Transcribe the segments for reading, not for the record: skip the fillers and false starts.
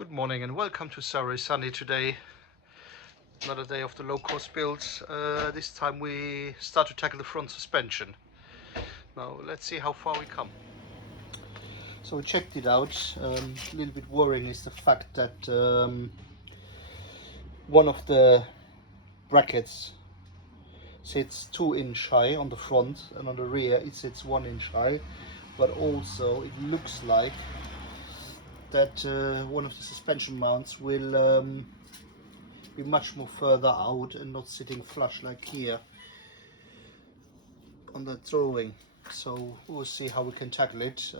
Good morning and welcome to Surrey. Sunny today. Another day of the low-cost builds. This time we start to tackle the front suspension. Now let's see how far we come. So we checked it out. A little bit worrying is the fact that one of the brackets sits 2 inch high on the front, and on the rear it sits 1 inch high. But also it looks like that one of the suspension mounts will be much more further out and not sitting flush like here on the drawing. So we'll see how we can tackle it.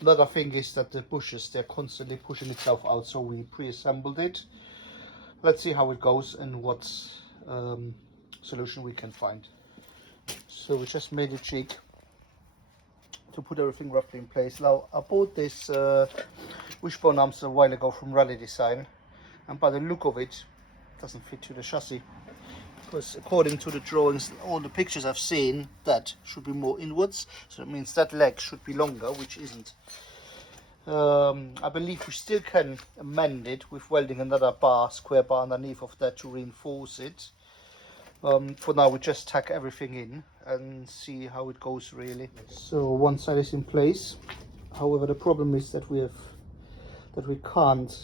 Another thing is that the bushes, they're constantly pushing itself out, so we pre-assembled it. Let's see how it goes and what solution we can find. So we just made a jig to put everything roughly in place. Now I bought this wishbone arms a while ago from Rally Design, and by the look of it, it doesn't fit to the chassis, because according to the drawings, all the pictures I've seen, that should be more inwards, so it means that leg should be longer, which isn't. I believe we still can amend it with welding another bar, square bar underneath of that to reinforce it. For now we just tack everything in and see how it goes really. So one side is in place. However, the problem is that we can't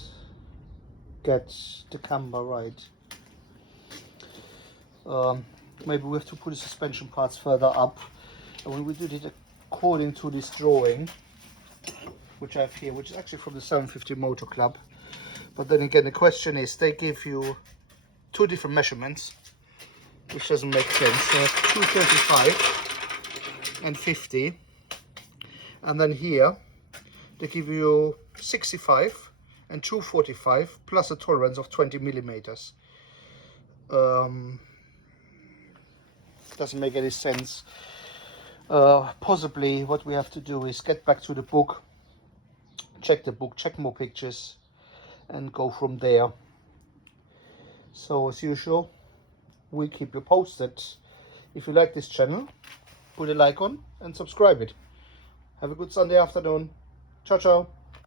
get the camber right. Maybe we have to put the suspension parts further up, and when we did it according to this drawing, which I have here, which is actually from the 750 Motor Club, but then again the question is, they give you two different measurements, which doesn't make sense. So 235 and 50, and then here they give you 65 and 245 plus a tolerance of 20 millimeters. Doesn't make any sense. Possibly what we have to do is get back to the book, check the book, check more pictures, and go from there. So as usual, we keep you posted. If you like this channel, put a like on and subscribe it. Have a good Sunday afternoon. Ciao ciao.